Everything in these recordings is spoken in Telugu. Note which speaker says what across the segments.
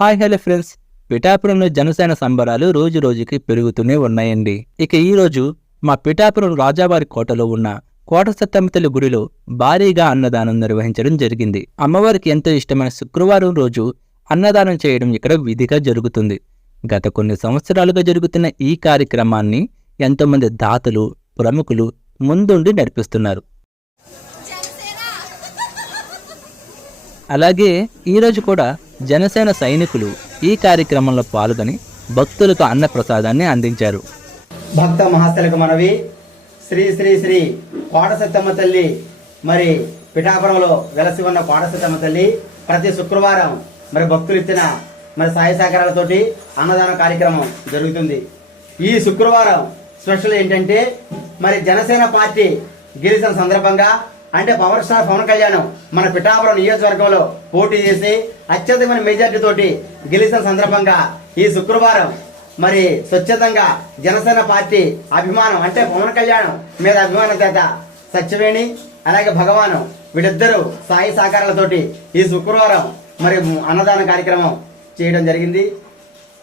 Speaker 1: Hi hello friends. పిఠాపురంలో జనసేన సంబరాలు రోజు రోజుకి పెరుగుతూనే ఉన్నాయండి. ఇక ఈ రోజు మా పిఠాపురం రాజావారి కోటలో ఉన్న కోట సత్తమ్మతల్లి గుడిలో భారీగా అన్నదానం నిర్వహించడం జరిగింది. అమ్మవారికి ఎంతో ఇష్టమైన శుక్రవారం రోజు అన్నదానం చేయడం ఇక్కడ విధిగా జరుగుతుంది. గత కొన్ని సంవత్సరాలుగా జరుగుతున్న ఈ కార్యక్రమాన్ని ఎంతోమంది దాతలు ప్రముఖులు ముందుండి నడిపిస్తున్నారు. అలాగే ఈరోజు కూడా జనసేన సైనికులు ఈ కార్యక్రమంలో పాల్గొని భక్తులకు అన్న ప్రసాదాన్ని అందించారు.
Speaker 2: భక్త మహాశలకు మనవి శ్రీ శ్రీ శ్రీ పాడసత్తమ్మ తల్లి మరి పిఠాపురంలో వెలసి ఉన్న పాడసత్తమ్మ తల్లి ప్రతి శుక్రవారం మరి భక్తులు ఇచ్చిన మరి సాయ సహకారాలతోటి అన్నదాన కార్యక్రమం జరుగుతుంది. ఈ శుక్రవారం స్పెషల్ ఏంటంటే మరి జనసేన పార్టీ గెలిచిన సందర్భంగా అంటే పవర్ స్టార్ పవన్ కళ్యాణ్ మన పిఠాపురం నియోజకవర్గంలో పోటీ చేసి అత్యధికమైన మెజార్టీ తోటి గెలిచిన సందర్భంగా ఈ శుక్రవారం మరి స్వచ్ఛందంగా జనసేన పార్టీ అభిమానం అంటే పవన్ కళ్యాణ్ మీద అభిమానం చేత సత్యవేణి అలాగే భగవాను వీళ్ళిద్దరూ సాయి సహకారాలతోటి ఈ శుక్రవారం మరి అన్నదాన కార్యక్రమం చేయడం జరిగింది.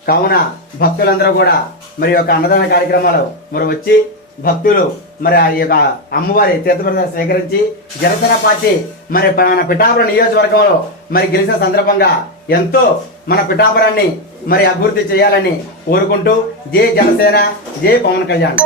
Speaker 2: కావున భక్తులందరూ కూడా మరి యొక్క అన్నదాన కార్యక్రమాలు మరి వచ్చి భక్తులు మరి ఆ యొక్క అమ్మవారి తీర్థప్రద స్వీకరించి జనసేన పార్టీ మరి మన పిఠాపురం నియోజకవర్గంలో మరి గెలిచిన సందర్భంగా ఎంతో మన పిఠాపురాన్ని మరి అభివృద్ధి చేయాలని కోరుకుంటూ జై జనసేన జై పవన్ కళ్యాణ్.